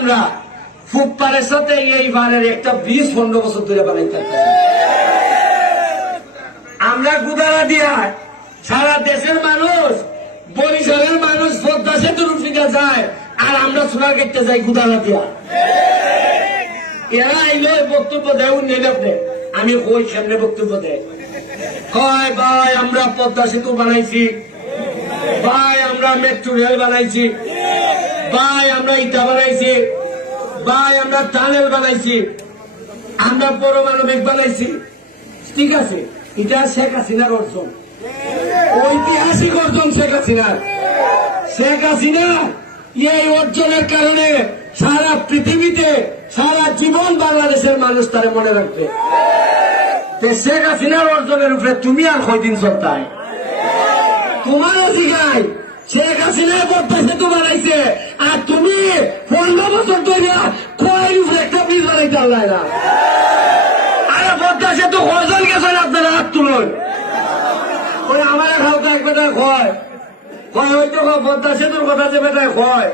আমরা ফুটপারের সাথে এইবারের একটা ব্রিজ 15 বছর ধরে বানাইতে আমরা গুদারা দিয়া সারা দেশের মানুষ বরিশালের মানুষ পদ্মা সেতুর উপরে যায় আর আমরা সোনার কেটে যাই গুদারা দিয়া। এরা আইলে বক্তব্য দেয় উন্নয়ন আপনি আমি কই সামনে বক্তব্য দেয় কয় ভাই আমরা পদ্মা সেতু বানাইছি, ভাই আমরা মেট্রো রেল বানাইছি, ভাই আমরা ইটা বানাইছি, ভাই আমরা টানেল বানাইছি, আমরা পারমাণবিক বানাইছি। ঠিক আছে, এটা শেখ হাসিনার অর্জন, ঐতিহাসিক অর্জন শেখ হাসিনার। শেখ হাসিনা এই অর্জনের কারণে সারা পৃথিবীতে সারা জীবন বাংলাদেশের মানুষ তারা মনে রাখবে। শেখ হাসিনার অর্জনের উপরে তুমি আর কয়দিন সপ্তাহে তোমারও জিগাই শেখ হাসিনায় পদ্মা সেতু বানাইছে আর তুমি 15 বছর ধরে কয়ের উপরে একটা ব্রিজ বানাইতে পারলাই না। আরে পদ্মা সেতু কয়জন গেছেন আপনারা হাত তুলুন। ওই আমার খাওয়া এক বেটায় কয় কয় হয়তো পদ্মা সেতুর কথা যে বেটায় কয়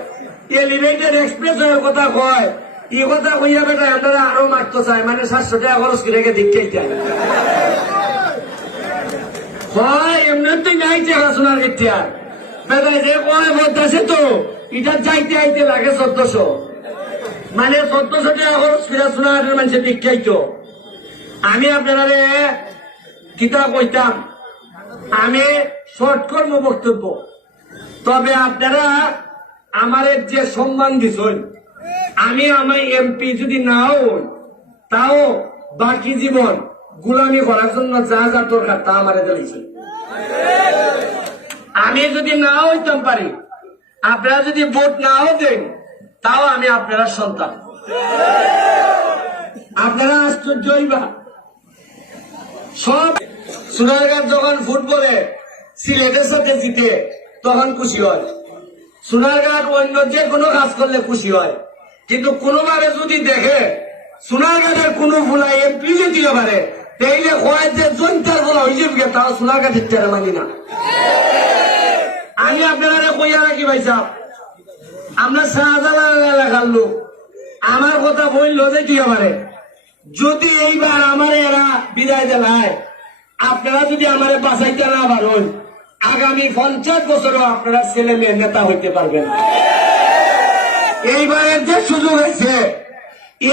এলিভেটেড এক্সপ্রেস এর কথা কয় এই কথা কইয়া বেটায় আপনারা আরো মারতে চায়, মানে 700 টাকা খরচ করে দেখতেই চায় হয় এমনি তো নাই টাকা শোনার ইতিহাস বেটায় যে কয় পদ্মা সেতু এটা যাইতে আইতে লাগে 1400, মানে 1400 টাকা খরচ করে শোনার মানুষের দীক্ষাই তো। আমি আপনারা কিতাব কইতাম আমি শর্ট কর্ম বক্তব্য, তবে আপনারা আমার যে সম্মান দিচ্ছেন আমি আমার এমপি যদি নাও হই তাও বাকি জীবন গুলামি করার জন্য যা যা দরকার তা আমার দিয়েছে। আমি যদি নাও হইতাম পারি, আপনারা যদি ভোট নাও দেন তাও আমি আপনারা সন্তান। আপনারা আশ্চর্য হইবা সব সোনারগাঁ যখন ফুটবলে সিলেটের সাথে জিতে তখন খুশি হয়, সোনারগাঁ অন্য যে কোনো কাজ করলে খুশি হয়, কিন্তু কোনোবারে যদি দেখে সোনারগাঁয়ের কোনো ভুলা এমপি জিতে পারে তাইলে কয় যে জনতার বলা হয়ে তাও সোনারগাঁ ঠিকঠাক মানি না। আমি আপনারা কইয়া রাখি ভাই সাহেব, আমরা শাহজালাল এলাকার লোক, আমার কথা বললো যে কি পারে যদি এইবার আমার এরা বিদায় দেয় আপনারা যদি আমার বাঁচাইতে না পারেন আগামী 50 বছরও আপনারা ছেলে মেয়ে নেতা হইতে পারবেন। এইবারের যে সুযোগ হয়েছে,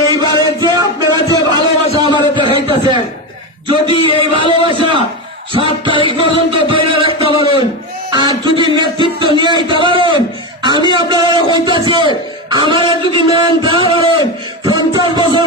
এইবারের যে আপনারা যে ভালোবাসা আমার দেখাইতেছেন, যদি এই ভালোবাসা 7 তারিখ পর্যন্ত ধরে রাখতে পারেন আর যদি নেতৃত্ব নিয়ে আইতে পারেন, আমি আপনারা কইতাছি আমার যদি মেন দেওয়া পারেন 50 বছর